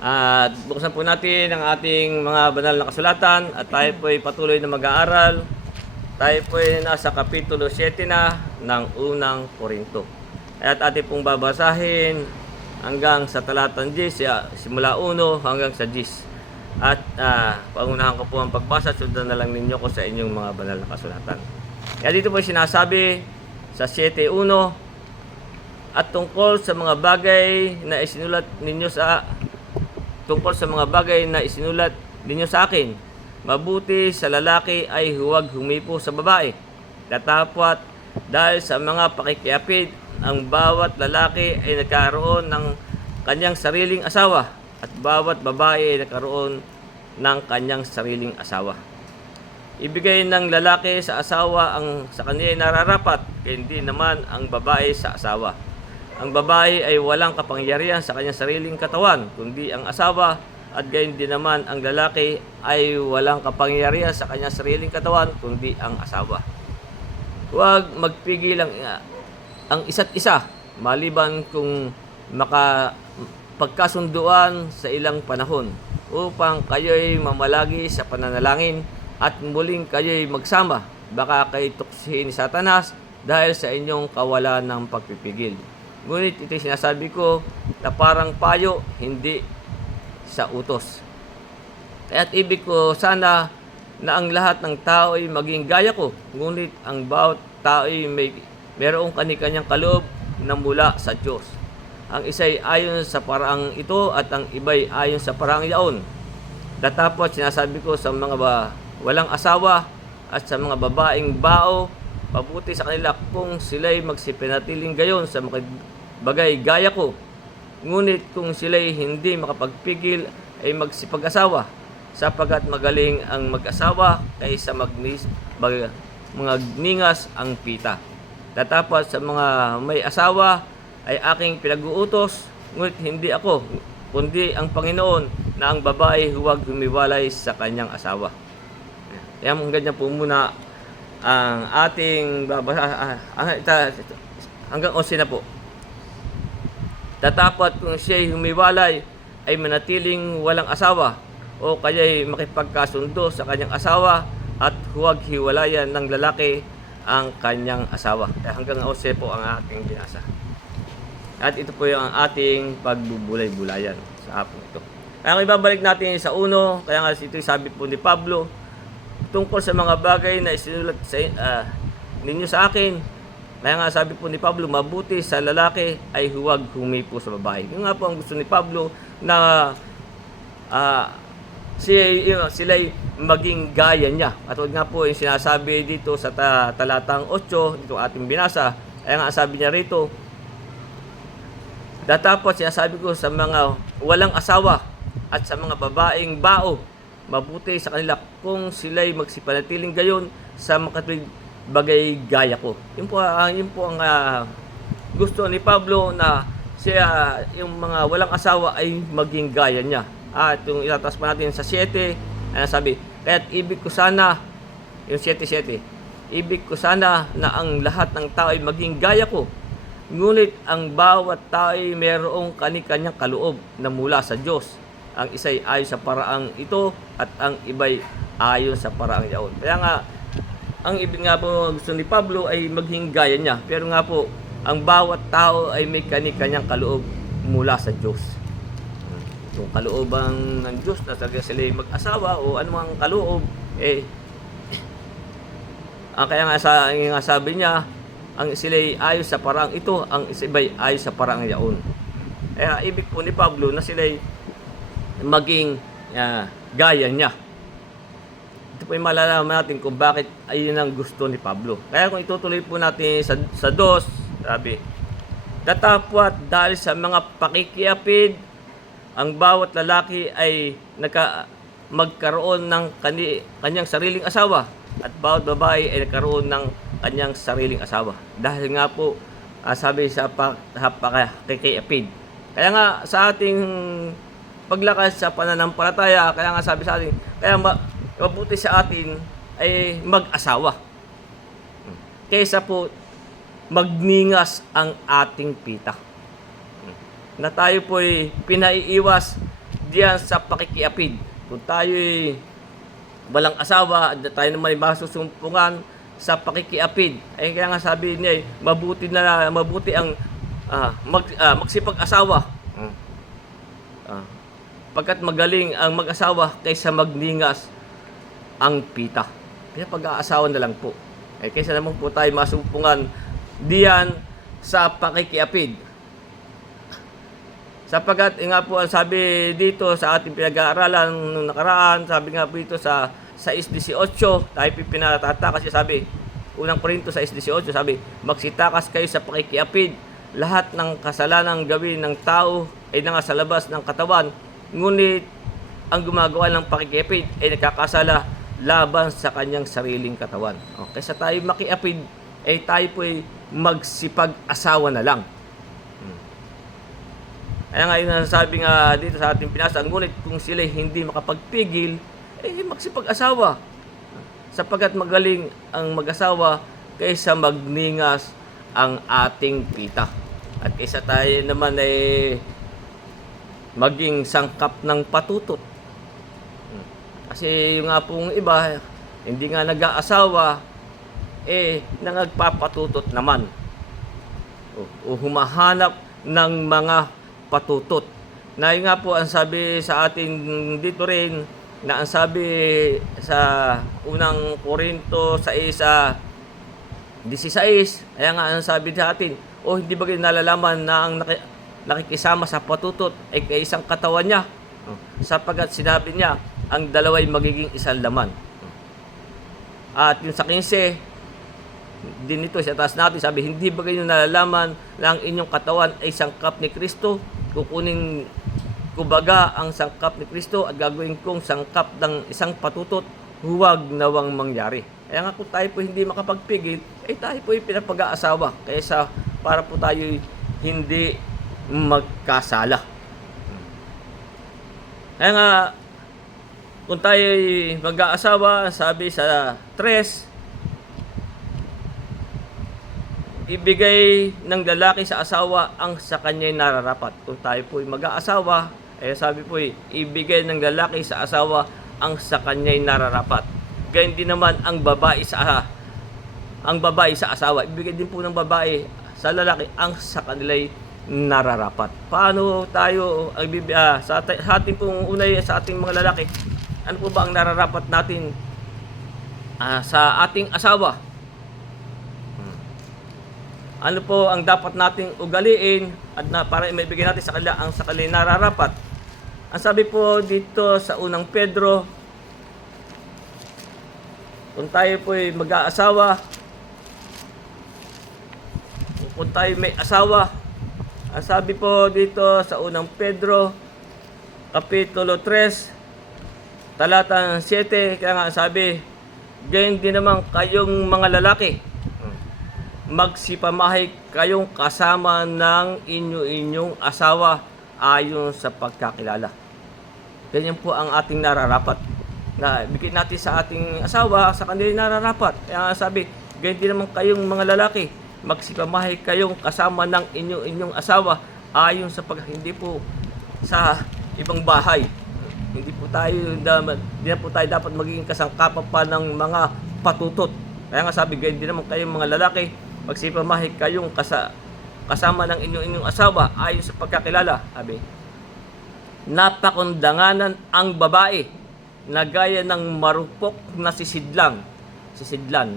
At buksan po natin ang ating mga banal na kasulatan at tayo po ay patuloy na mag-aaral. Tayo po ay nasa Kapitulo 7 na ng unang Korinto. At ating pong babasahin hanggang sa talatang 10, simula 1 hanggang sa 10. At pangunahan ko po ang pagbasa, sundan na lang ninyo ko sa inyong mga banal na kasulatan. Kaya dito po sinasabi sa 7:1, at tungkol sa mga bagay na isinulat ninyo sa akin, mabuti sa lalaki ay huwag humipo sa babae. Datapwat dahil sa mga pakikiapid, ang bawat lalaki ay nagkaroon ng kanyang sariling asawa at bawat babae ay nagkaroon ng kanyang sariling asawa. Ibigay ng lalaki sa asawa ang sa kanya ay nararapat, kaya hindi naman ang babae sa asawa. Ang babae ay walang kapangyarihan sa kanyang sariling katawan, kundi ang asawa, at gayon din naman ang lalaki ay walang kapangyarihan sa kanyang sariling katawan, kundi ang asawa. Huwag magpigil ang isa't isa, maliban kung makapagkasunduan sa ilang panahon, upang kayo'y mamalagi sa pananalangin at muling kayo'y magsama. Baka kayo tuksihin ni Satanas dahil sa inyong kawalan ng pagpipigil. Ngunit ito'y sinasabi ko na parang payo, hindi sa utos. Kaya't ibig ko sana na ang lahat ng tao ay maging gaya ko, ngunit ang bawat tao ay mayroong kani-kanyang kaloob na mula sa Diyos. Ang isa'y ayon sa paraang ito at ang iba'y ayon sa paraang yaon. Datapot sinasabi ko sa mga walang asawa at sa mga babaeng bao, mabuti sa kanila kung sila'y magsipinatiling gayon sa bagay gaya ko. Ngunit kung sila'y hindi makapagpigil ay magsipag-asawa, sapagkat magaling ang mag-asawa kaysa magningas ang pita. Datapot sa mga may asawa ay aking pinag-uutos, ngunit hindi ako, kundi ang Panginoon, na ang babae huwag humiwalay sa kanyang asawa. Kaya ganyan po muna ang ating babasa hanggang 11 na po. Datapot kung siya'y humiwalay ay manatiling walang asawa, o kaya'y makipagkasundo sa kanyang asawa, at huwag hiwalayan ng lalaki ang kanyang asawa. Kaya hanggang 11 po ang ating binasa. At ito po yung ating pagbubulay-bulayan sa hapon ito. Kaya kung ibabalik natin sa uno, kaya nga ito sabi po ni Pablo, tungkol sa mga bagay na isinulat ninyo sa akin, kaya nga sabi po ni Pablo, mabuti sa lalaki ay huwag humipo sa babae. Yung nga po ang gusto ni Pablo na sila'y maging gaya niya. At huwag nga po yung sinasabi dito sa talatang 8, dito ating binasa, kaya nga sabi niya rito, datapot sinasabi ko sa mga walang asawa at sa mga babaeng bao, mabuti sa kanila kung sila'y magsipanatiling gayon sa makatuwid bagay gaya ko. Yun po ang gusto ni Pablo, na siya, yung mga walang asawa ay maging gaya niya. At yung itatas pa natin sa 7, sabi, kaya't ibig ko sana, yung 7:7, ibig ko sana na ang lahat ng tao ay maging gaya ko, ngunit ang bawat tao ay mayroong kani-kanyang kaloob na mula sa Diyos. Ang isa'y ayon sa paraang ito at ang iba'y ayon sa paraang yaon. Kaya nga, ang ibig nga po gusto ni Pablo ay maging gaya niya. Pero nga po, ang bawat tao ay may kani-kanyang kaloob mula sa Diyos. Kung kalooban ng Diyos na talaga sila mag-asawa o anumang kaloob, kaya nga sabi niya, ang sila'y ayon sa paraang ito, ang iba'y ayon sa paraang yaon. Kaya ibig po ni Pablo na sila'y maging gaya niya. Ito po yung malalaman natin kung bakit ayun ang gusto ni Pablo. Kaya kung itutuloy po natin sa 2, sabi, datapwat dahil sa mga pakikiapid, ang bawat lalaki ay magkaroon ng kanyang sariling asawa, at bawat babae ay nagkaroon ng kanyang sariling asawa. Dahil nga po, sabi sa pakikiapid. Kaya nga sa ating paglakas sa pananampalataya, kaya nga sabi sa atin, kaya mabuti sa atin ay mag-asawa kaysa po magningas ang ating pita. Na tayo po'y pinaiiwas diyan sa pakikiapid. Kung tayo'y walang asawa at tayo naman ay masusumpungan sa pakikiapid, ay kaya nga sabi niya, mabuti ang magsipag-asawa. Pagkat magaling ang mag-asawa kaysa magningas ang pita. Kaya pag-aasawa na lang po. Kaysa naman po tayo masumpungan diyan sa pakikiapid. Sapagkat nga po ang sabi dito sa ating pinag-aaralan nung nakaraan, sabi nga po dito sa 6:18, tayo pinatata kasi sabi, unang Korinto 6:18, sabi, magsitakas kayo sa pakikiapid, lahat ng kasalanang gawin ng tao ay nasa labas ng katawan, ngunit ang gumagawa ng pakikiapid ay nakakasala laban sa kanyang sariling katawan. Kaysa tayo makiapid, ay tayo po ay magsipag-asawa na lang. Kaya nga yung nasasabi nga dito sa ating pinasa, ngunit kung sila hindi makapagpigil, magsipag-asawa. Sapagkat magaling ang mag-asawa kaysa magningas ang ating pita. At kaysa tayo naman ay maging sangkap ng patutot. Kasi yung nga pong iba, hindi nga nag-aasawa, nagpapatutot naman. O humahanap ng mga patutot. Na yun nga po ang sabi sa atin dito rin, na ang sabi sa unang Korinto 6:16, kaya nga ang sabi sa atin, hindi ba kayo nalalaman na ang nakikisama sa patutot ay kaisang katawan niya? Sapagkat sinabi niya, ang dalawa'y magiging isang laman. At yung sa 15, din ito sa taas natin, sabi, hindi ba kayo nalalaman na ang inyong katawan ay sangkap ni Kristo? Kukunin kumbaga ang sangkap ni Kristo at gagawin kong sangkap ng isang patutot, huwag nawang mangyari. Kaya nga kung tayo po hindi makapagpigil, tayo po ay pinapag-aasawa kaysa para po tayo hindi magkasala. Kaya nga kung tayo ay mag-aasawa, sabi sa 3, ibigay ng lalaki sa asawa ang sa kanya'y nararapat. Kung tayo po'y mag-aasawa, sabi po'y ibigay ng lalaki sa asawa ang sa kanya'y nararapat. Ganyan din naman ang babae sa asawa. Ibigay din po ng babae sa lalaki ang sa kanila'y nararapat. Paano tayo sa ating pong unay sa ating mga lalaki? Ano po ba ang nararapat natin sa ating asawa? Ano po ang dapat nating ugaliin at para maibigay natin sa kanila ang sa kanila nararapat? Ang sabi po dito sa unang Pedro, kung tayo po ay mag-aasawa, kung tayo may asawa, ang sabi po dito sa unang Pedro, Kapitulo 3, talata 7, kaya nga sabi, gayon din naman kayong mga lalaki, magsipamahay kayong kasama ng inyong asawa ayon sa pagkakilala. Ganyan po ang ating nararapat. Na bigyan natin sa ating asawa, sa kanila nararapat. Kaya sabi, ganyan din naman kayong mga lalaki, magsipamahay kayong kasama ng inyong asawa ayon sa hindi po sa ibang bahay. Hindi na po tayo dapat magiging kasangkapan pa ng mga patutot. Kaya nga sabi, ganyan din naman kayong mga lalaki, magsipamahay kayong kasama ng inyong asawa ayon sa pagkakilala. Sabi, napakundanganan ang babae na gaya ng marupok na sisidlan.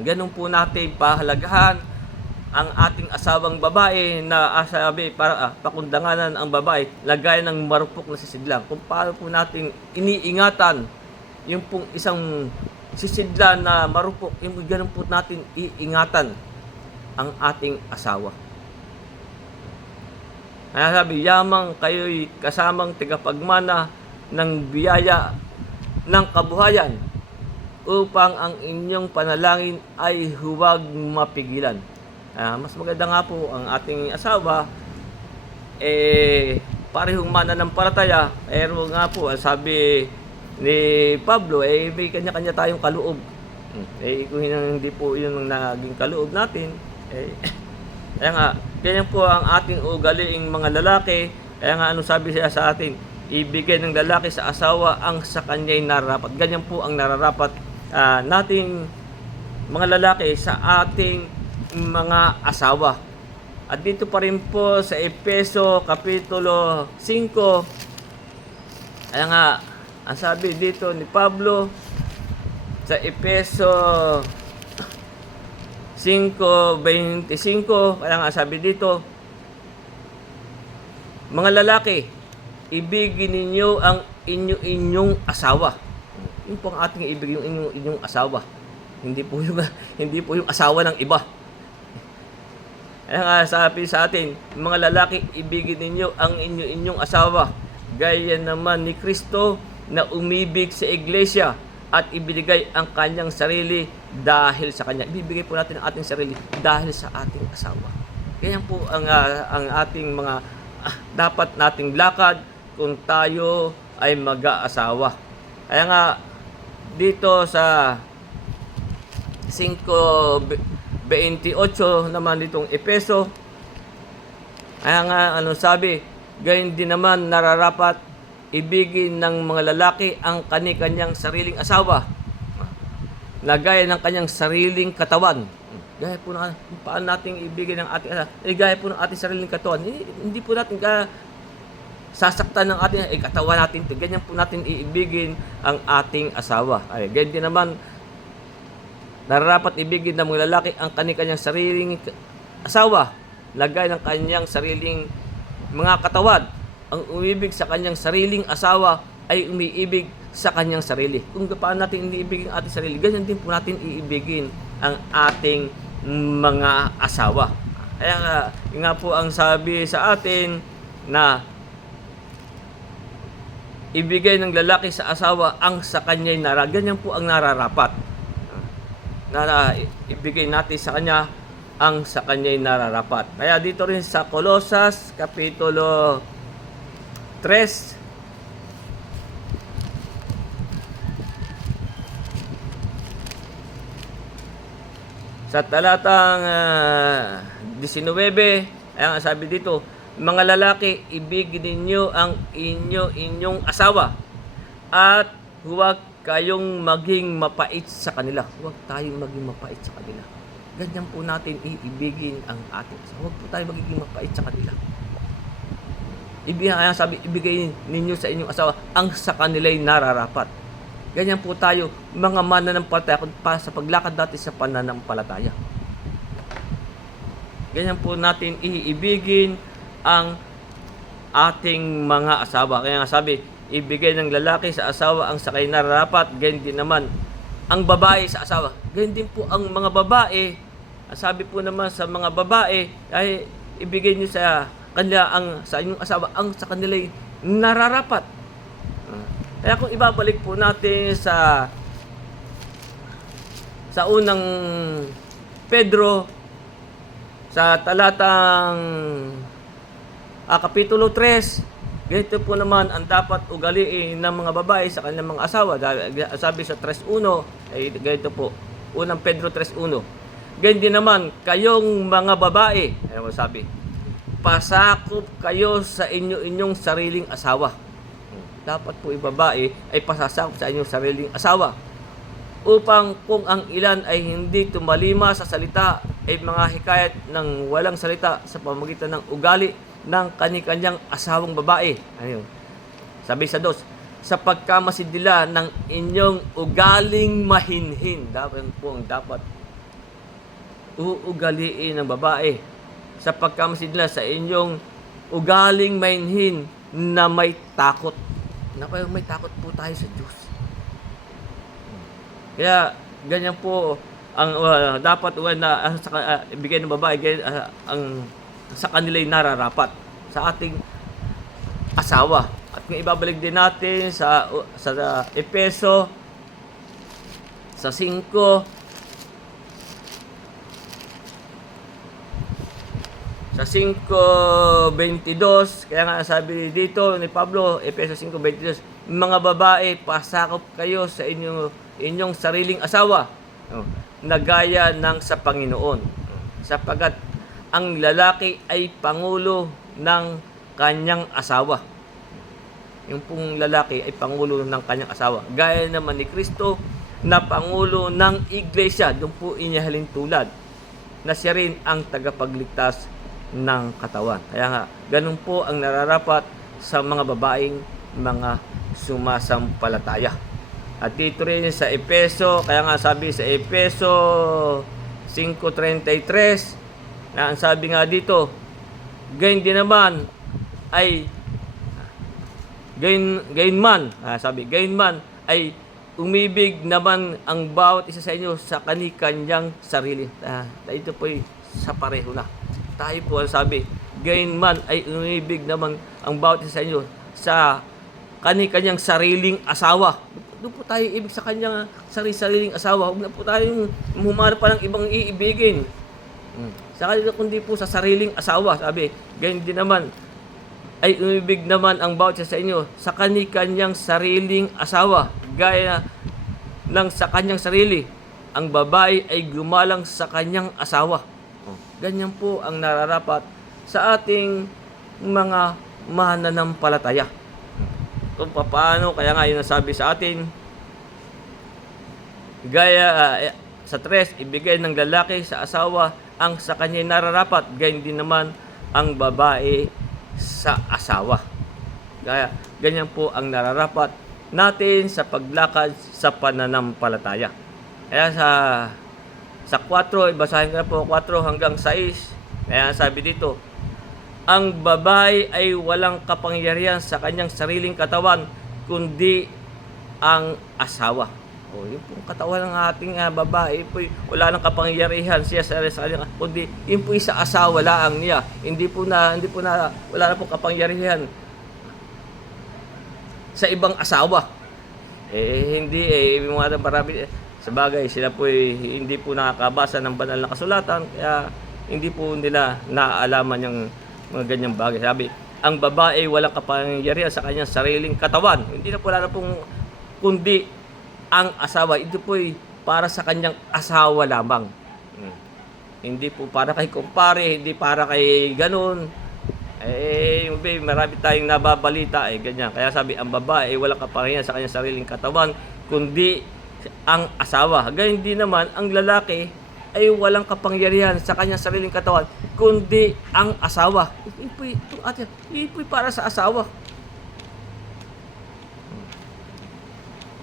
Ganun po natin pahalagahan ang ating asawang babae na pakundanganan ang babae na gaya ng marupok na sisidlan. Kung paano po natin iniingatan yung pong isang sisidlan na marupok, yung ganun po natin iingatan ang ating asawa. Kaya sabi, yamang kayo'y kasamang tagapagmana ng biyaya ng kabuhayan upang ang inyong panalangin ay huwag mapigilan. Mas maganda nga po ang ating asawa parehong mananampalataya, pero nga po ang sabi ni Pablo may kanya-kanya tayong kaloob. Kung hindi po yun ang naging kaloob natin, kaya nga, ganyan po ang ating ugaliing mga lalaki. Kaya nga, ano sabi siya sa atin? ibigay ng lalaki sa asawa ang sa kanya'y nararapat. Ganyan po ang nararapat nating mga lalaki sa ating mga asawa. At dito pa rin po sa Efeso Kapitulo 5, kaya nga, ang sabi dito ni Pablo sa Efeso 5:25, kaya nga sabi dito, mga lalaki, ibigin ninyo ang inyong asawa. Yun po ang ating ibigin, yung inyong asawa. Hindi po yung asawa ng iba. Kaya nga sabi sa atin, mga lalaki, ibigin ninyo ang inyong asawa. Gaya naman ni Kristo na umibig sa iglesia at ibinigay ang kanyang sarili dahil sa kanya. Ibibigay po natin ang ating sarili dahil sa ating asawa. Kaya po ang ating mga dapat nating lakad kung tayo ay mag-aasawa. Kaya nga dito sa 5:28 naman ditong Efeso, kaya nga sabi, gayon din naman nararapat ibigin ng mga lalaki ang kani-kanyang sariling asawa na gaya ng kanyang sariling katawan. Gaya po na paano nating ibigin ng ating gaya po ng ating sariling katawan. Hindi po natin sasaktan ng ating katawan natin ito. Ganyan po natin iibigin ang ating asawa. Ganyan din naman nararapat ibigin ng mga lalaki ang kani-kanyang sariling asawa na gaya ng kanyang sariling mga katawan. Ang umibig sa kanyang sariling asawa ay umiibig sa kanyang sarili. Kung paano natin iniibigin ang ating sarili, ganyan din po natin iibigin ang ating mga asawa. Kaya nga po ang sabi sa atin na ibigay ng lalaki sa asawa ang sa kanya'y ganyan po ang nararapat. Na ibigay natin sa kanya ang sa kanya'y nararapat. Kaya dito rin sa Colosas Kapitulo 3, sa talatang 19, ang sabi dito, mga lalaki, ibigin ninyo ang inyong asawa at huwag kayong maging mapait sa kanila. Huwag tayong maging mapait sa kanila. Ganyan po natin iibigin ang ating asawa. Huwag po tayo magiging mapait sa kanila. Ibigay ninyo sa inyong asawa ang sa kanila'y nararapat. Ganyan po tayo, mga mananampalataya, sa paglakad natin sa pananampalataya. Ganyan po natin iibigin ang ating mga asawa. Kaya nga sabi, ibigay ng lalaki sa asawa ang sa kanyang nararapat. Ganyan din naman ang babae sa asawa. Ganyan din po ang mga babae. Sabi po naman sa mga babae, ay ibigay niyo sa kanila sa inyong asawa ang sa kanila'y nararapat. Kaya kung ibabalik po natin sa unang Pedro sa talatang Kapitulo 3, ganito po naman ang dapat ugaliin ng mga babae sa kanilang mga asawa. Sabi sa 3:1, ay ganito po, unang Pedro 3:1. Ganyan din naman, kayong mga babae, ano sabi, pasakop kayo sa inyong sariling asawa. Dapat po babae ay pasasakop sa inyong sariling asawa, upang kung ang ilan ay hindi tumalima sa salita ay mga hikayat ng walang salita sa pamamagitan ng ugali ng kani-kanyang asawang babae. Ano yun? Sabi sa 2, sa pagkamasid nila ng inyong ugaling mahinhin. Dapat po ang dapat uugaliin ng babae. Sa pagkamasid nila sa inyong ugaling mahinhin na may takot. May takot po tayo sa Diyos. Kaya ganyan po ang dapat na ibigay ng babae ang sa kanila'y nararapat sa ating asawa. At kung ibabalik din natin sa Efeso sa 5, sa 5:22, kaya nga sabi dito ni Pablo, Efeso 5:22, mga babae, pasakop kayo sa inyong sariling asawa, na gaya ng sa Panginoon, sapagat ang lalaki ay pangulo ng kanyang asawa. yung pong lalaki ay pangulo ng kanyang asawa. Gaya naman ni Kristo na pangulo ng iglesia, doon po inihalin tulad na siya rin ang tagapagligtas ng katawan. Kaya nga, ganun po ang nararapat sa mga babaeng mga sumasampalataya. At dito rin sa Efeso, kaya nga sabi sa Efeso 5:33, na ang sabi nga dito, gayon din naman ay gayon man ay umibig naman ang bawat isa sa inyo sa kani-kanyang sarili. Ito po ay sa pareho na. Tayo po ang sabi, gayon man ay umibig naman ang bawat isa sa inyo sa kani-kanyang sariling asawa. Doon po tayo ibig sa kanyang sariling asawa. Huwag na po tayong humanap pa ng ibang iibigin. Sa kanila kundi po sa sariling asawa. Sabi, gayon din naman ay umibig naman ang bawat isa sa inyo sa kani-kanyang sariling asawa. Gaya ng sa kanyang sarili, ang babae ay gumalang sa kanyang asawa. Ganyan po ang nararapat sa ating mga mananampalataya. Kung paano, kaya nga yun nasabi sa atin, gaya sa 3, ibigay ng lalaki sa asawa ang sa kanya nararapat, gayon din naman ang babae sa asawa. Gaya, ganyan po ang nararapat natin sa paglakad sa pananampalataya. Kaya sa 4, ibasahin ko na po 4 hanggang 6. Kaya sabi dito, ang babae ay walang kapangyarihan sa kanyang sariling katawan, kundi ang asawa. Yung pong katawan ng ating babae po, wala nang kapangyarihan siya sa kanyang, kundi yung po sa asawa lang niya. Wala na pong kapangyarihan sa ibang asawa. Marami, sa bagay, sila po hindi po nakakabasa ng banal na kasulatan, kaya hindi po nila naaalaman yung mga ganyang bagay. Sabi, ang babae walang kapangyarihan sa kanyang sariling katawan. Hindi na po wala na pong kundi ang asawa. Ito po para sa kanyang asawa lamang. Hindi po para kay kumpare, hindi para kay ganun. Marami tayong nababalita, ganyan. Kaya sabi, ang babae walang kapangyarihan sa kanyang sariling katawan, kundi ang asawa. Gayon din naman, ang lalaki ay walang kapangyarihan sa kanyang sariling katawan, kundi ang asawa. Ito po para sa asawa.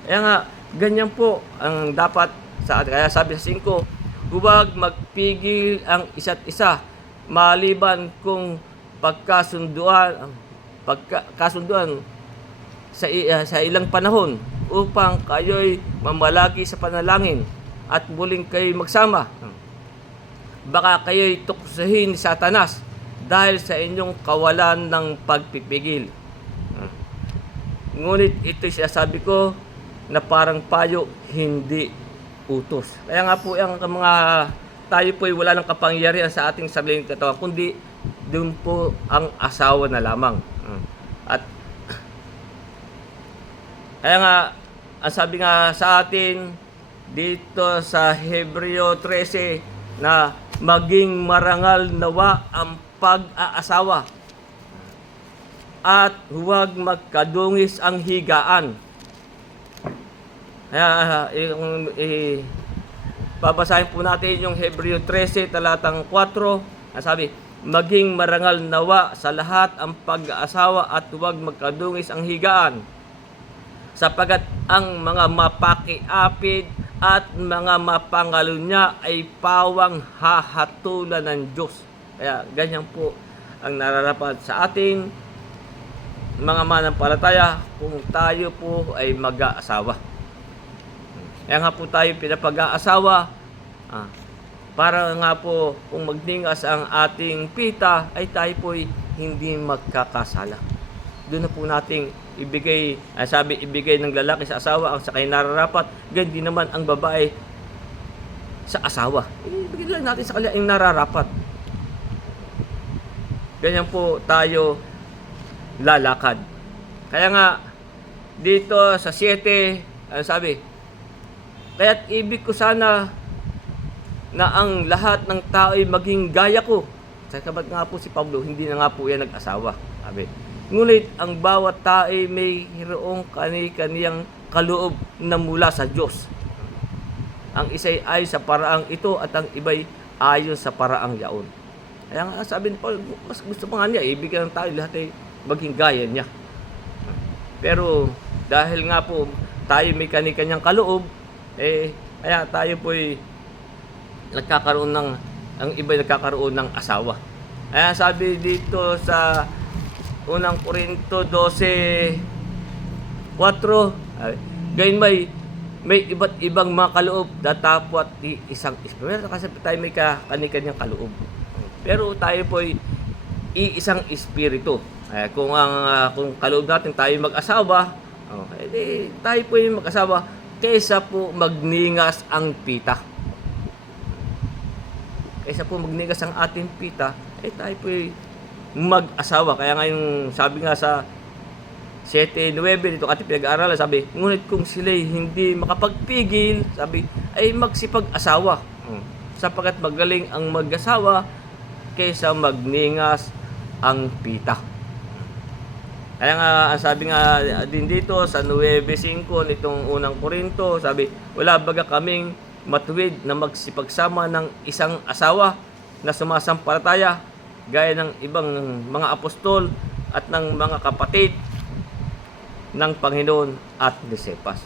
Kaya nga, ganyan po ang dapat sa atin. Kaya sabi sa 5, huwag magpigil ang isa't isa maliban kung pagkasunduan sa ilang panahon upang kayo'y mamalagi sa panalangin at muling kayo'y magsama. Baka kayo'y tuksohin ni Satanas dahil sa inyong kawalan ng pagpipigil. Ngunit ito'y sinasabi ko na parang payo, hindi utos. Kaya nga po yung mga tayo po'y wala ng kapangyarihan sa ating sariling katawan, kundi doon po ang asawa na lamang. At kaya nga, ang sabi nga sa atin dito sa Hebreo 13 na maging marangal nawa ang pag-aasawa at huwag magkadungis ang higaan. Kaya babasahin po natin yung Hebreo 13 talatang 4. Sabi, maging marangal nawa sa lahat ang pag-aasawa at huwag magkadungis ang higaan, sapagat ang mga mapakiapid at mga mapangalunya ay pawang hahatulan ng Diyos. Kaya ganyan po ang nararapat sa ating mga manampalataya kung tayo po ay mag-aasawa. Kaya nga po tayo pinapag-aasawa para nga po kung magningas ang ating pita ay tayo po ay hindi magkakasala. Doon na po nating ibigay ng lalaki sa asawa ang sa kanya nararapat, ganyan din naman ang babae sa asawa. Ibigay lang natin sa kanya ang nararapat. Ganyan po tayo lalakad. Kaya nga dito sa 7, sabi, kaya't ibig ko sana na ang lahat ng tao ay maging gaya ko. Sabi nga po si Pablo, hindi na nga po yan nag-asawa. Sabi, Ngunit ang bawat tao ay may mayroong kani-kaniyang kaloob na mula sa Diyos. Ang isa'y ayon sa paraang ito at ang iba'y ayon sa paraang yaon. Kaya nga sabi ni Paul, mas gusto pa nga niya, ibigyan ng tao lahat ay maging gaya niya. Pero dahil nga po tayo may kani-kanyang kaloob, kaya tayo po ay nagkakaroon ng, ang iba'y nagkakaroon ng asawa. Kaya sabi dito sa unang Korinto 12:4, gayon may iba't ibang mga kaloob, datapwat isang espiritu. Kasi tayo may kani-kanyang kaloob. Pero tayo po ay iisang espiritu. Kung kaloob natin tayo mag-asawa, tayo po yung mag-asawa kaysa po magningas ang pita. Kaysa po magningas ang ating pita, tayo po ay mag-asawa. Kaya nga yung sabi nga sa 7:9 dito ating pinag-aaralan, sabi, ngunit kung sila'y hindi makapagpigil, sabi, ay magsipag-asawa. Sapagkat magaling ang mag-asawa kaysa magningas ang pita. Kaya nga, ang sabi nga din dito sa 9:5 nitong unang Korinto, sabi, wala baga kaming matuwid na magsipagsama ng isang asawa na sumasampalataya gaya ng ibang mga apostol at ng mga kapatid ng Panginoon at ni Cephas.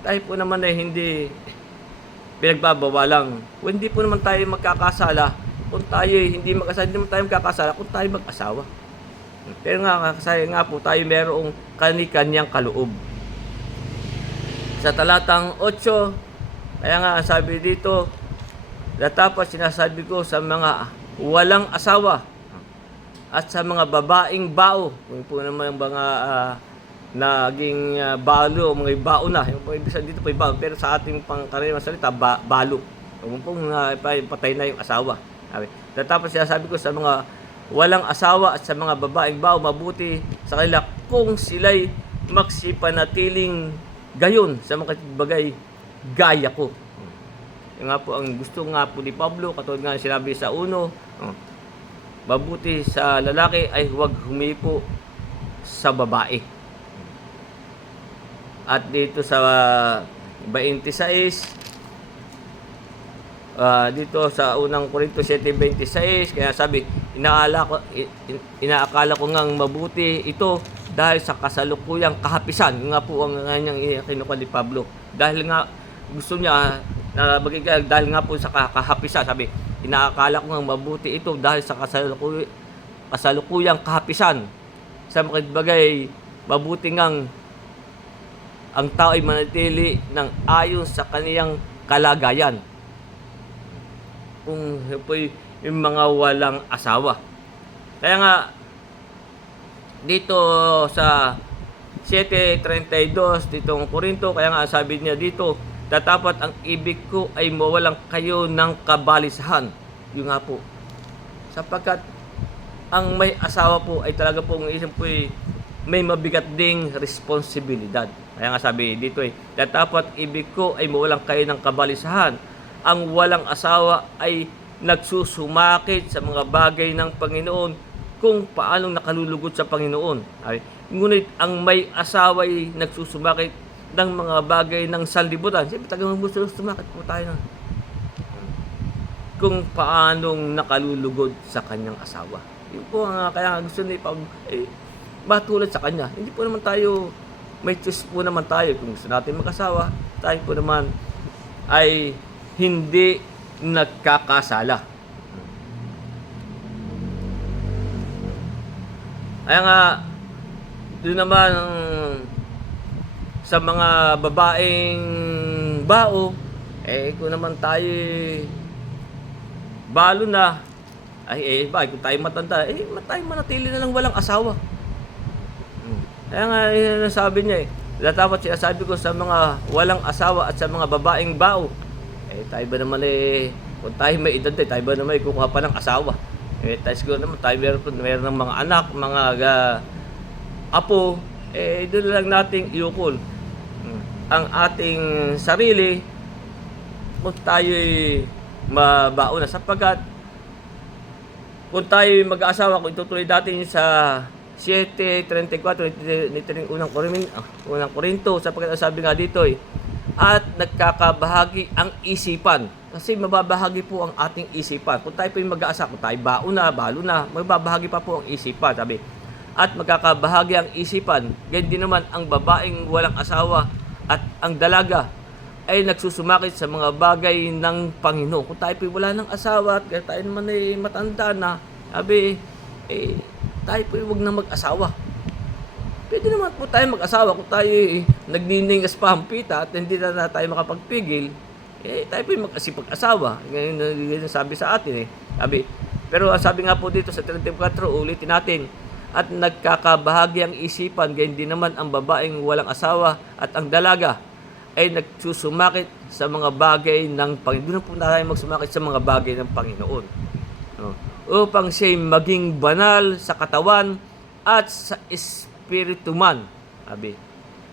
Tayo po naman ay hindi pinagbabawalang. Kung hindi po naman tayo magkakasala, kung tayo hindi mag-asala, hindi naman tayo magkakasala kung tayo mag-asawa. Pero nga, kasi nga po tayo merong kani-kanyang kaloob. Sa talatang 8, kaya nga sabi dito, datapwat sinasabi ko sa mga walang asawa at sa mga babaeng bao. Yung po naman yung mga naging balo, mga bao na. Yung po ibig sabihin dito po bao, pero sa ating pangkaraniwang salita, balo. Yung pong patay na yung asawa. Tapos sinasabi ko sa mga walang asawa at sa mga babaeng bao, mabuti sa kanila kung sila'y magsipanatiling gayon sa mga bagay gaya ko. Yung nga po ang gusto nga po ni Pablo, katulad nga sinabi sa 1, mabuti sa lalaki ay huwag humipo sa babae. At dito sa 26, dito sa unang Korinto 7:26, kaya sabi, inaakala ko ngang mabuti ito dahil sa kasalukuyang kahapisan. Yung nga po ang kanyang kinukuha ni Pablo. Dahil nga gusto niya dahil nga po sa kahapisan, sabi, inaakala ko ngang mabuti ito dahil sa kasalukuyang kahapisan. Sa makibagay, mabuti ngang ang tao ay manatili ng ayon sa kaniyang kalagayan. Kung po yung mga walang asawa. Kaya nga, dito sa 7:32 ditong Korinto, kaya nga sabi niya dito, datapwat ang ibig ko ay mawalang kayo ng kabalisahan. Yung nga po. Sapagkat ang may asawa po ay talaga pong isang po may mabigat ding responsibilidad. Kaya nga sabi dito datapwat ibig ko ay mawalang kayo ng kabalisahan. Ang walang asawa ay nagsusumakit sa mga bagay ng Panginoon kung paanong nakalulugod sa Panginoon. Ngunit ang may asawa ay nagsusumakit ng mga bagay ng sanlibutan. Siyempre, tagang sumakit po tayo na kung paanong nakalulugod sa kanyang asawa. Yun po ang kaya gusto ni Pablo, matulad sa kanya. Hindi po naman tayo, may choice po naman tayo. Kung gusto natin mag-asawa, tayo po naman ay hindi nagkakasala. Kaya nga, doon naman sa mga babaeng bao, kung naman tayo balo na, kung tayo matanda, tayo manatili na lang walang asawa. Kaya nga, sabi niya dapat sinasabi ko sa mga walang asawa at sa mga babaeng bao, tayo ba naman kung tayo may edad tayo ba naman kukuha pa ng asawa? Tayo siguro naman tayo meron ng mga anak, mga apo, doon lang nating iukol ang ating sarili kung tayo'y mabao na, sapagkat kung tayo mag-aasawa, kung itutuloy natin sa 7:34 nito rin unang Korinto, sapagkat sabi nga dito at nagkakabahagi ang isipan. Kasi mababahagi po ang ating isipan. Kung tayo po yung mag-aasawa, kung tayo balo na, mababahagi pa po ang isipan. Sabi, at magkakabahagi ang isipan. Ganyan din naman ang babaeng walang asawa at ang dalaga ay nagsusumakit sa mga bagay ng Panginoon. Kung tayo po wala ng asawa at tayo naman ay matanda na, sabi, tayo po huwag na mag-asawa. Pwede naman po tayo mag-asawa kung tayo nagniningas pa ang pita at hindi na tayo makapagpigil, tayo po mag-asawa. Ngayon sabi sa atin Sabi, pero sabi nga po dito sa 34, ulitin natin, at nagkakabahagi ang isipan, gayon din naman ang babaeng walang asawa at ang dalaga ay nagsusumakit sa mga bagay ng Panginoon. Doon po na tayo magsumakit sa mga bagay ng Panginoon. Upang siya'y maging banal sa katawan at sa espiritu man. Sabi,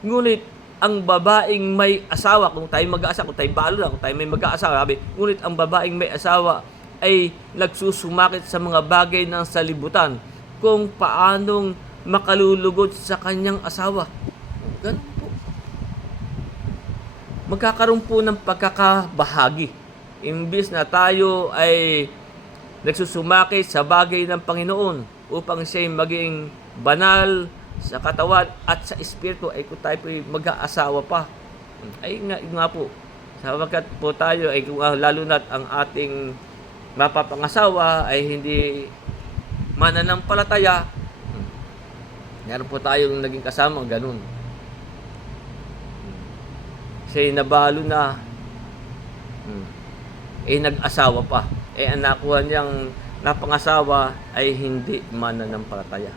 ngunit ang babaeng may asawa, kung tayo mag-aasawa, kung tayo balo na, kung tayo may mag-aasawa, sabi, ngunit ang babaeng may asawa ay nagsusumakit sa mga bagay ng salibutan kung paanong makalulugod sa kanyang asawa. Ganun po. Magkakaroon po ng pagkakabahagi. Imbis na tayo ay nagsusumakit sa bagay ng Panginoon upang siya'y maging banal sa katawan at sa espiritu, ay kung tayo po mag-aasawa pa, ay nga po, sapagkat po tayo ay lalo na't ang ating mapapangasawa ay hindi mananampalataya, meron po tayong naging kasama ganun, siya'y nabalo na, nag-asawa pa, ang nakuha niyang napangasawa ay hindi mananampalataya.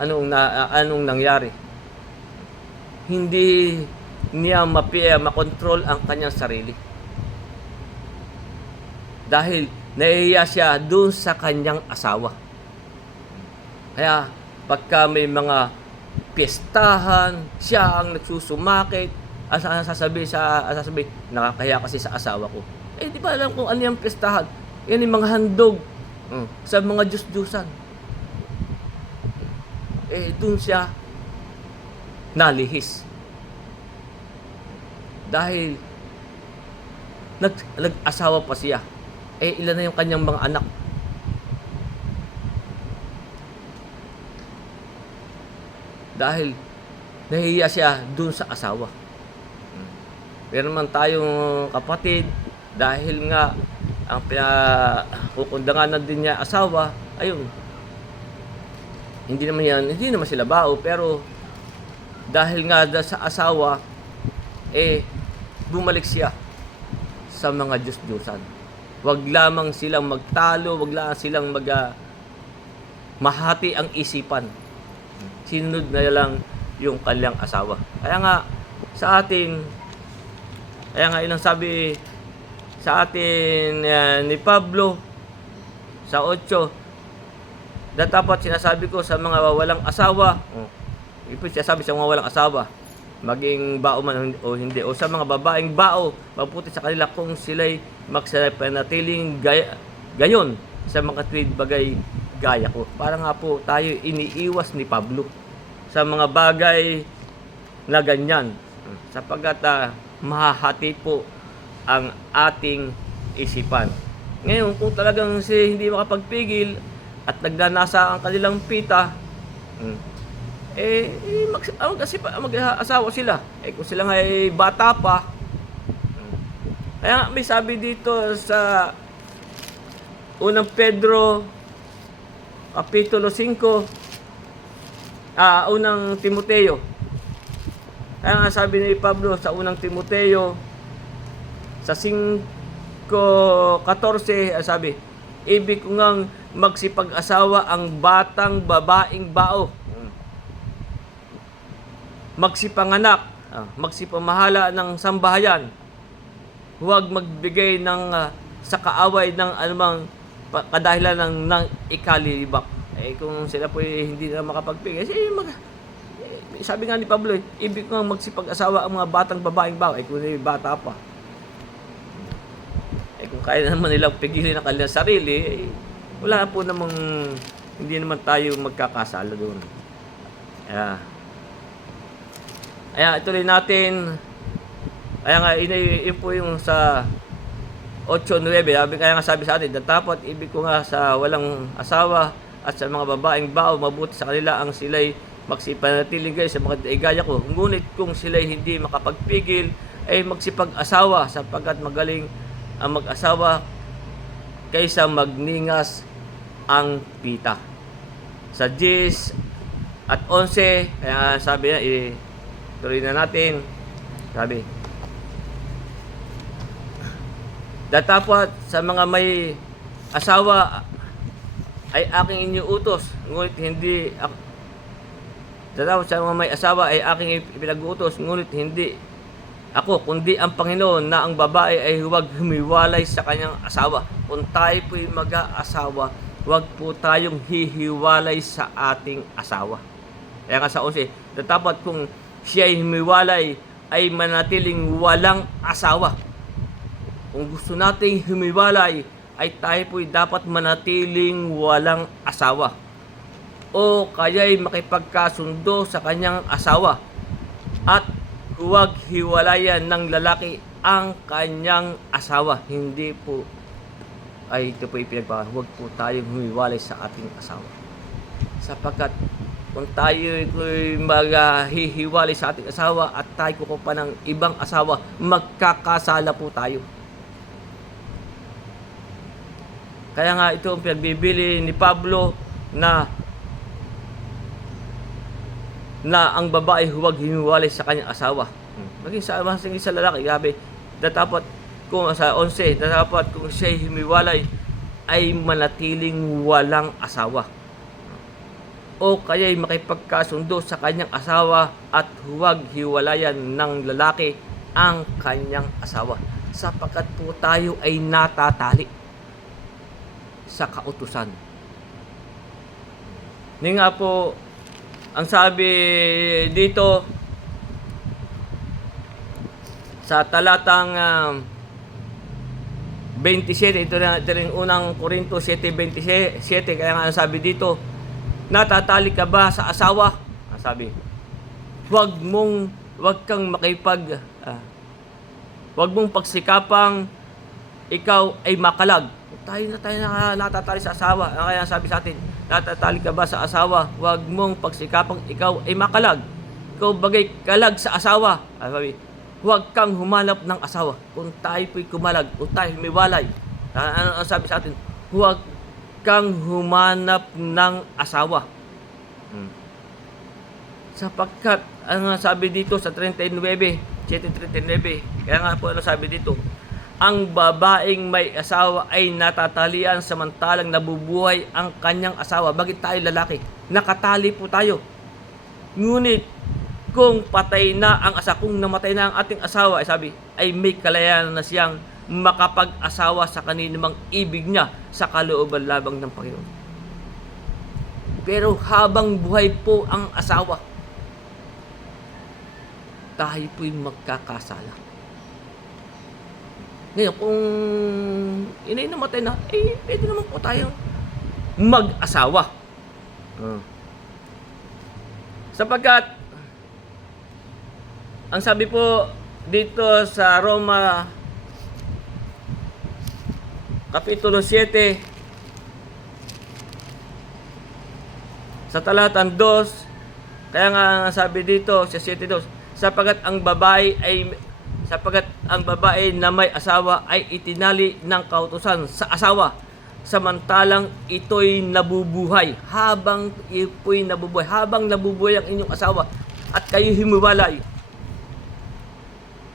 Anong nangyari? Hindi niya makontrol ang kanyang sarili. Dahil nahihiya siya doon sa kanyang asawa. Kaya pagka may mga piyestahan, siya ang nagsusumakit, sasabi, nakakahiya kasi sa asawa ko. Di ba alam kung ano yung piyestahan? Yan yung mga handog sa mga Diyos-Diyusan. Doon siya nalihis. Dahil nag-asawa pa siya. Ilan na yung kanyang mga anak. Dahil nahihiya siya doon sa asawa. Pero naman tayong kapatid, dahil nga ang kukundanganan din niya asawa, ayun, hindi naman sila bao, pero dahil nga sa asawa, bumalik siya sa mga Diyos-Diyosan. Wag lamang silang magtalo, wag lamang silang mahati ang isipan. Sinunod na lang yung kanyang asawa. Kaya nga ilang sabi sa atin ni Pablo sa 8, dapat sinasabi ko sa mga walang asawa, sinasabi sa mga walang asawa, maging bao man o hindi, o sa mga babaeng bao, mabuti sa kanila kung sila'y magpanatiling gayon sa mga tuwid bagay gaya ko. Para nga po tayo iniiwas ni Pablo sa mga bagay na ganyan, sapagkat mahahati po ang ating isipan. Ngayon, kung talagang hindi makapagpigil at nagdanasa ang kanilang pita, mag-asawa sila. Kung sila ay bata pa, kaya may sabi dito sa unang Pedro Kapitulo 5, unang Timoteo. Kaya nga sabi ni Pablo sa unang Timoteo sa 5:14, sabi, ibig ko ngang magsipag-asawa ang batang babaeng bao, magsipanganak, magsipamahala ng sambahayan, huwag magbigay ng sa kaaway ng anumang kadahilan ng ikalibak. Kung sila po hindi na makapagpigil, sabi nga ni Pablo, ibig ko ngang magsipag-asawa ang mga batang babaeng bao, kung bata pa. Kung kaya naman nilang pigilin ang kanilang sarili, eh, wala po namang, hindi naman tayo magkakasala doon. Kaya ituloy natin. Kaya nga, yun po yung sa 8:9, kaya nga sabi sa atin, dapat ibig ko nga sa walang asawa at sa mga babaeng bao, mabuti sa kanila ang sila'y magsipanatiling gaya sa mga gaya ko. Ngunit kung sila'y hindi makapagpigil, ay magsipag-asawa sapagkat magaling ang mag-asawa kaysa magningas ang pita. Sa 10 at 11, kaya sabi niya, tuloy na natin. Sabi, dapat sa mga may asawa ay aking iniuutos, ngunit hindi dapat sa mga may asawa ay aking ipinag-uutos, ngunit hindi ako, kundi ang Panginoon, na ang babae ay huwag humiwalay sa kanyang asawa. Kung tayo po'y mag-aasawa, huwag po tayong hihiwalay sa ating asawa. Kaya nga sa 11, dapat kung siya ay humiwalay, ay manatiling walang asawa. Kung gusto nating humiwalay, ay tayo po'y dapat manatiling walang asawa. O kaya'y makipagkasundo sa kanyang asawa. At huwag hiwalayan ng lalaki ang kanyang asawa. Hindi po, ay ito po ipinagpapalagay, huwag po tayong humiwalay sa ating asawa. Sapagkat kung tayo maghihiwalay sa ating asawa at tayo kukuha ng ibang asawa, magkakasala po tayo. Kaya nga ito ang pinagbibili ni Pablo na ang babae huwag hiniwalay sa kanyang asawa. Maging sa lalaki, gabi, dapat kung sa 11, dapat kung siya himiwalay ay manatiling walang asawa. O kaya'y makipagkasundo sa kanyang asawa at huwag hiwalayan ng lalaki ang kanyang asawa. Sapagkat po tayo ay natatali sa kautusan. Hindi nga po, ang sabi dito sa talatang 27, ito rin unang Korinto 7:27, kaya nga ang sabi dito, natatali ka ba sa asawa? Ang sabi, huwag mong pagsikapang ikaw ay makalag. Tayo na natatali sa asawa. Kaya sabi sa atin, natatali ka ba sa asawa? Huwag mong pagsikapang ikaw ay makalag. Ikaw bagay kalag sa asawa. Sabi, huwag kang humanap ng asawa. Kung tayo po'y kumalag o tayo humiwalay, ano ang sabi sa atin? Huwag kang humanap ng asawa. Sapagkat, ang sabi dito sa 39, 7:39, kaya nga po ano sabi dito, ang babaeng may asawa ay natatalian samantalang nabubuhay ang kanyang asawa. Bakit tayo lalaki? Nakatali po tayo. Ngunit kung patay na ang asawa, kung namatay na ang ating asawa, ay sabi, ay may kalayanan na siyang makapag-asawa sa kaninumang ibig niya sa kalooban labang ng Panginoon. Pero habang buhay po ang asawa, tayo po'y magkakasala. Ngayon, kung inay namatay na, pwede naman po tayong mag-asawa. Sapagkat, ang sabi po dito sa Roma, Kapitulo 7, sa talatang 2, kaya nga sabi dito sa 7:2, sapagkat ang babae na may asawa ay itinali ng kautusan sa asawa, samantalang ito'y nabubuhay. Habang nabubuhay ang inyong asawa at kayo himiwalay,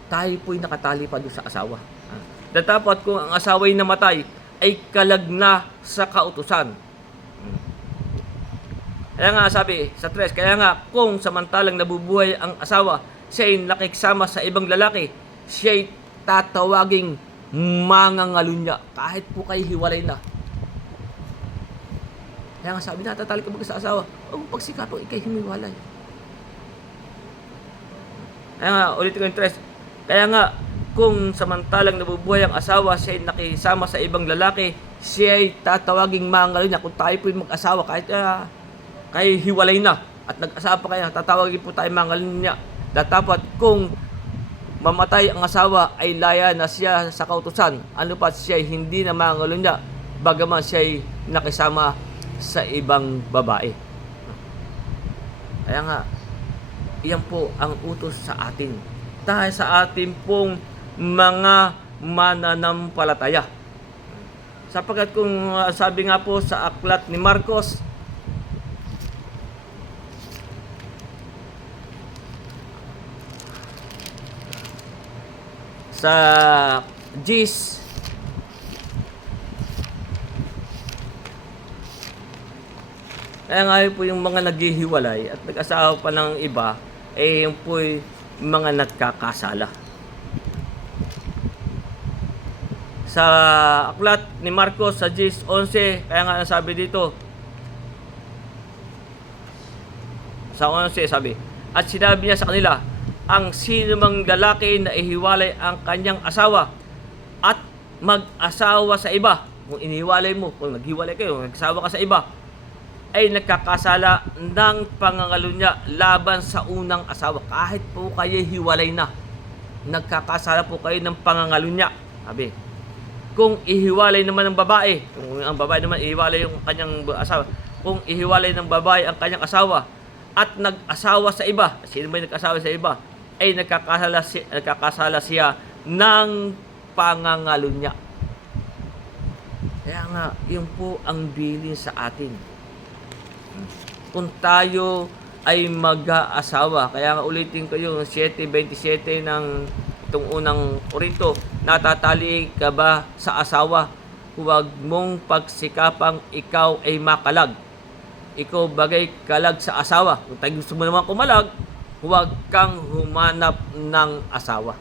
tayo po'y nakatali pa doon sa asawa. Dapat kung ang asawa'y namatay, ay kalag na sa kautusan. Kaya nga sabi sa 3, kaya nga kung samantalang nabubuhay ang asawa, siya'y nakiksama sa ibang lalaki, siya'y tatawaging mangangalunya kahit po kayo hiwalay na. Kaya nga sabi, natatali ka ba sa asawa? Huwag pagsikapang ikay himiwalay. Kaya nga, ulit ko yung 3, kaya nga kung samantalang nabubuhay ang asawa, siya ay nakisama sa ibang lalaki, siya ay tatawaging mangalunya. Kung tayo po mag-asawa, kahit hiwalay na at nag-asawa pa kayo, tatawagin po tayo mangalunya. Dapat kung mamatay ang asawa ay laya na siya sa kautusan. Ano pa, siya ay hindi na mangalunya, bagaman siya ay nakisama sa ibang babae. Kaya nga, iyan po ang utos sa atin. Dahil sa atin pong mga mananampalataya. Sapagkat kung sabi nga po sa aklat ni Marcos, sa Gis kaya nga po yung mga naghihiwalay at nag-asawa pa ng iba, yung po mga nagkakasala. Sa aklat ni Marcos sa Gis 11, kaya nga sabi dito, sa 11 sabi, at sinabi niya sa kanila, ang sino mang lalaki na ihiwalay ang kanyang asawa at mag-asawa sa iba, kung inihiwalay mo, kung naghiwalay kayo, nag-asawa ka sa iba, ay nagkakasala ng pangangalunya laban sa unang asawa. Kahit po kayo hiwalay na, nagkakasala po kayo ng pangangalunya. Sabi, kung ihiwalay naman ng babae, kung ang babae naman ihiwalay yung kanyang asawa, kung ihiwalay ng babae ang kanyang asawa at nag-asawa sa iba, sino ba yung nag-asawa sa iba, ay nagkakasala siya ng pangangalunya. Kaya nga, yun po ang bilin sa atin. Kung tayo ay mag-aasawa, kaya nga ulitin ko yung 7:27 ng itong unang Korinto, natatali ka ba sa asawa? Huwag mong pagsikapang ikaw ay makalag. Ikaw bagay kalag sa asawa. Kung tayo gusto mo naman kumalag, huwag kang humanap ng asawa.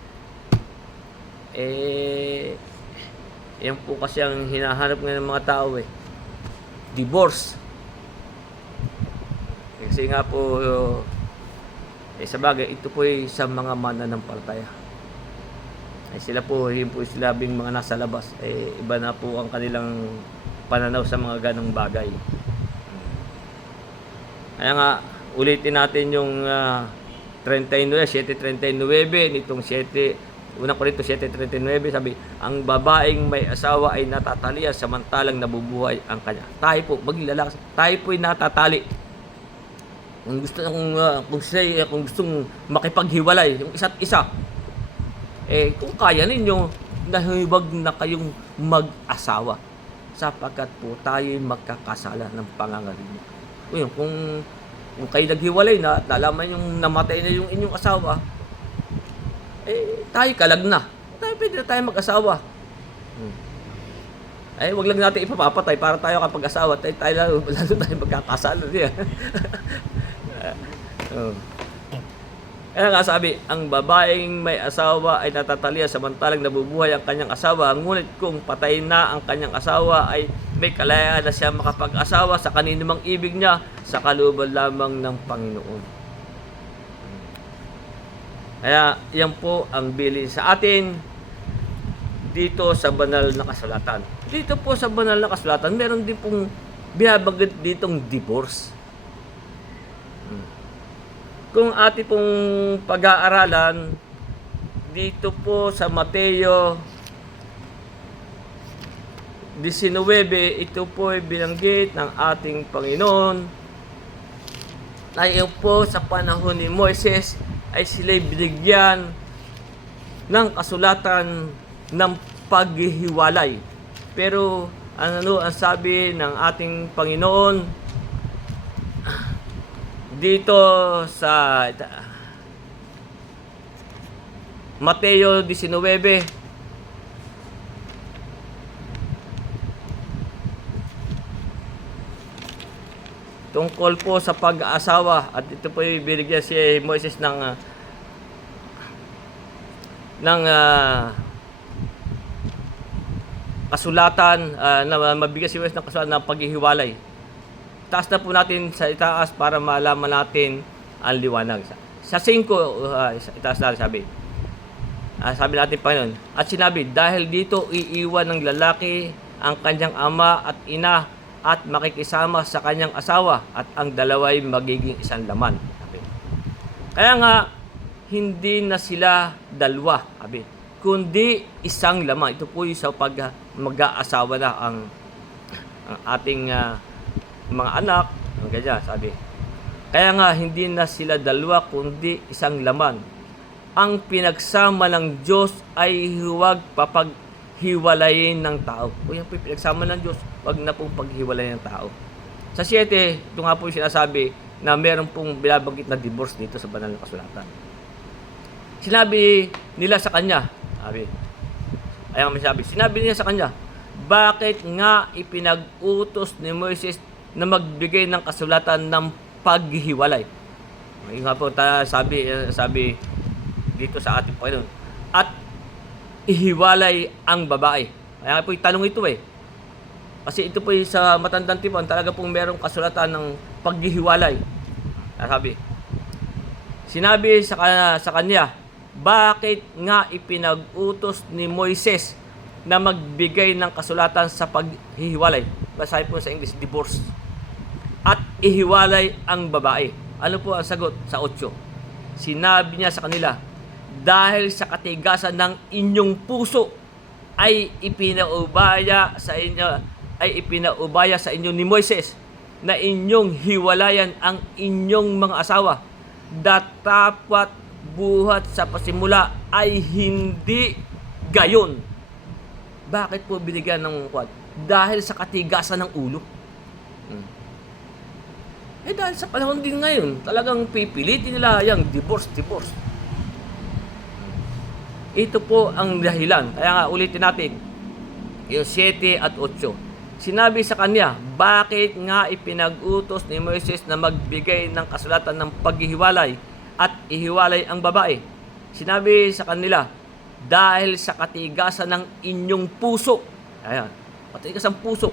Yan po kasi ang hinahanap ng mga tao divorce. Kasi nga po, sa bagay, ito po ay sa mga mananampalataya. Sila po, yun po silabing mga nasa labas. Iba na po ang kanilang pananaw sa mga ganong bagay. Kaya nga, ulitin natin yung 7:39 nitong 1 Corinto 7:39, sabi, ang babaeng may asawa ay natatalian samantalang nabubuhay ang kanya. Tayo po, maging lalaki, tayo po ay natatali. Kung gustong makipaghiwalay yung isa't isa, kung kaya ninyo, nahiwag na kayong mag-asawa sapagkat po tayo'y magkakasala ng pangangalunya. Kung kayo naghiwalay na at nalaman yung namatay na yung inyong asawa, tayo kalag na. Pwede na tayo mag-asawa. Wag lang natin ipapapatay para tayo kapag asawa, lalo tayo magkakasala niya. Kaya nga sabi, ang babaeng may asawa ay natatalian samantalang nabubuhay ang kanyang asawa. Ngunit kung patay na ang kanyang asawa, ay may kalayaan na siya makapag-asawa sa kanino mang ibig niya sa kalooban lamang ng Panginoon. Kaya yan po ang bilin sa atin dito sa banal na kasulatan. Dito po sa banal na kasulatan, meron din pong binabanggit ditong divorce. Kung ating pong pag-aaralan dito po sa Mateo 19, ito po ay binanggit ng ating Panginoon na yun po sa panahon ni Moises ay sila'y binigyan ng kasulatan ng paghihiwalay. Pero ano ang sabi ng ating Panginoon dito sa Mateo 19, tungkol po sa pag-aasawa, at ito po ay binigyan si Moises ng kasulatan, na mabigyan si Moises ng kasulatan ng paghihiwalay. Taas na po natin sa itaas para malaman natin ang liwanag. Sa 5, itaas natin sabi, Sabi natin Panginoon, at sinabi, dahil dito iiwan ng lalaki ang kanyang ama at ina at makikisama sa kanyang asawa at ang dalawa'y magiging isang laman. Sabi. Kaya nga, hindi na sila dalawa, sabi, kundi isang laman. Ito po yung sa pag mag-aasawa na ang ating mga anak, ganyan, sabi. Kaya nga, hindi na sila dalawa, kundi isang laman. Ang pinagsama ng Diyos ay huwag papaghiwalayin ng tao. O yan po yung pinagsama ng Diyos, huwag na pong paghiwalayin ng tao. Sa 7, ito nga po yung sinasabi na meron pong binabanggit na divorce dito sa banal na kasulatan. Sinabi nila sa kanya, sinabi niya sa kanya, bakit nga ipinag-utos ni Moises na magbigay ng kasulatan ng paghihiwalay? Yung nga po sabi dito sa ating Panginoon, at ihiwalay ang babae. Kaya po yung tanong ito kasi ito po yung sa matandang tipan, talaga pong merong kasulatan ng paghihiwalay. Sinabi sa kanya, bakit nga ipinag-utos ni Moises na magbigay ng kasulatan sa paghihiwalay? Basahin po sa English, divorce. At ihiwalay ang babae. Ano po ang sagot sa 8? Sinabi niya sa kanila, dahil sa katigasan ng inyong puso ay ipinaubaya sa inyo ni Moises na inyong hiwalayan ang inyong mga asawa. Dapat buhat sa pasimula ay hindi gayon. Bakit po binigyan ng kwad? Dahil sa katigasan ng ulo. Dahil sa panahon din ngayon, talagang pipilitin nila yung divorce. Ito po ang dahilan. Kaya nga ulitin natin, yung 7 at 8. Sinabi sa kanya, bakit nga ipinag-utos ni Moises na magbigay ng kasulatan ng paghihiwalay at ihiwalay ang babae? Sinabi sa kanila, dahil sa katigasan ng inyong puso, katigasan puso,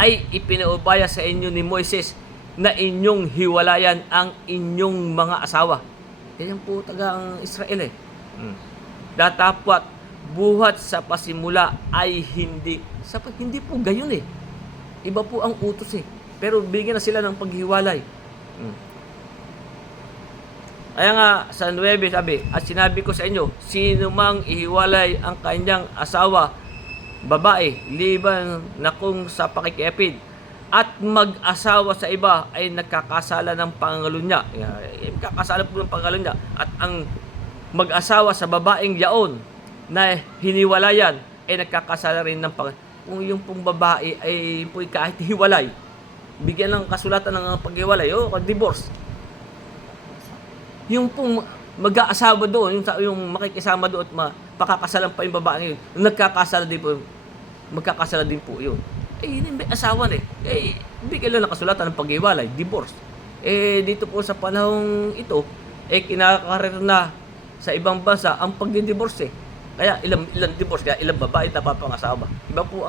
ay ipinaubaya sa inyo ni Moises na inyong hiwalayan ang inyong mga asawa. Yan po tagang Israel Datapwat buhat sa pasimula ay hindi. Hindi po gayon Iba po ang utos Pero bigyan na sila ng paghiwalay. Kaya nga sa 9 sabi, at sinabi ko sa inyo, sino mang ihiwalay ang kanyang asawa, babae, liban na kung sa pakikiapid, at mag-asawa sa iba ay nagkakasala ng pangalunya. Nagkakasala po ng pangalunya. At ang mag-asawa sa babaeng yaon na hiniwalayan ay nagkakasala rin ng kung yung pong babae ay po kahit hiwalay, bigyan ng kasulatan ng paghiwalay divorce. Yung pong mag-aasawa doon, yung makikisama doon at pakakasalan pa yung babae yun, magkakasala din po yun. Hindi may asawa bigyan lang ng kasulatan ng paghiwalay, divorce. Dito po sa panahong ito, kinakarir na sa ibang bansa ang pagdi-divorce Kaya ilang divorce, kaya ilang babae napapangasawa. Iba po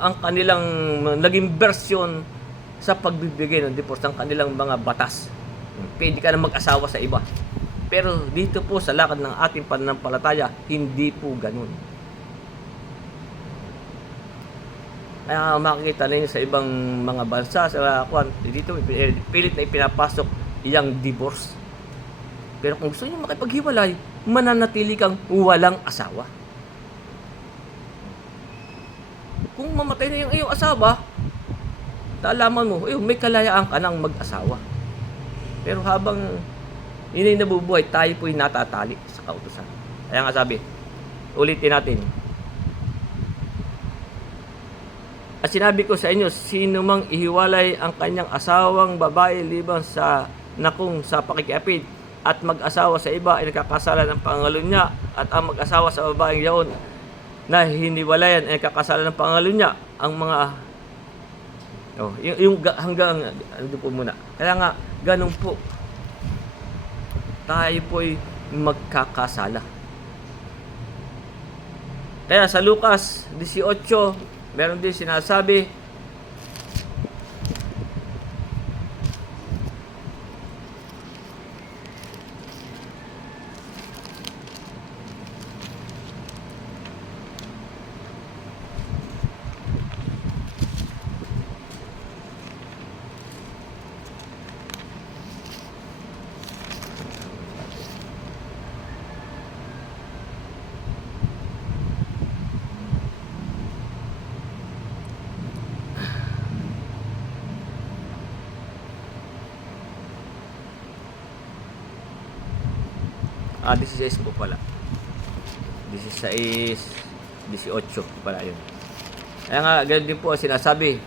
ang kanilang naging version sa pagbibigay ng divorce ng kanilang mga batas. Pwede ka na mag-asawa sa iba. Pero dito po sa lakad ng ating pananampalataya, hindi po ganun. Kaya makikita ninyo sa ibang mga bansa, dito pilit na ipinapasok iyang divorce. Pero kung gusto niyo makipaghiwalay, mananatili kang walang asawa. Kung mamatay na yung iyong asawa, talaman mo, may kalayaan ka nang mag-asawa. Pero habang hindi nabubuhay, tayo po'y natatali sa kautusan. Kaya nga sabi, ulitin natin. At sinabi ko sa inyo, sino mang ihiwalay ang kanyang asawang babae liban sa pakikiapid at mag-asawa sa iba ay nagkakasala ng pangalunya, at ang mag-asawa sa babaeng yaon na hiniwalayan ay nagkakasala ng pangalunya. Ang mga yung hanggang po muna. Kaya nga ganun po tayo po'y magkakasala. Kaya sa Lucas 18 meron din sinasabi, 16 po pala. 16, 18 pala yun. Kaya nga, ganun din po ang sinasabi.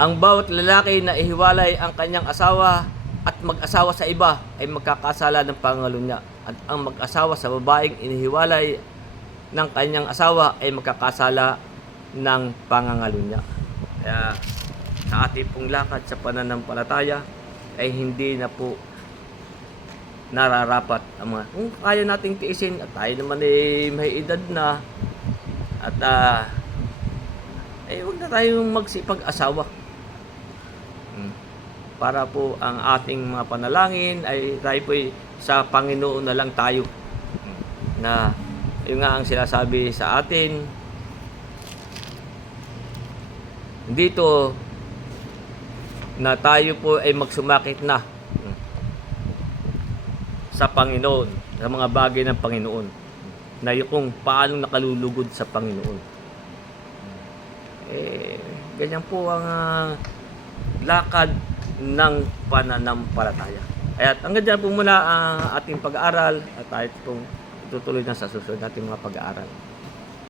Ang bawat lalaki na ihiwalay ang kanyang asawa at mag-asawa sa iba ay magkakasala ng pangalo niya. At ang mag-asawa sa babaeng inihiwalay ng kanyang asawa ay magkakasala ng pangangalo niya. Kaya sa ating pong lakad sa pananampalataya ay hindi na po nararapat ang mga kung kaya nating tiisin at tayo naman ay may edad na at huwag na tayong magsipag-asawa. Para po ang ating mga panalangin ay tayo po sa Panginoon na lang tayo. Na yun nga ang sinasabi sa atin dito na tayo po ay magsumakit na sa Panginoon, sa mga bagay ng Panginoon, na yung kung paano nakalulugod sa Panginoon. Ganyan po ang lakad ng pananampalataya. Kaya hanggang dyan po muna ang ating pag-aaral at tayo pong tutuloy na sa susunod nating mga pag-aaral.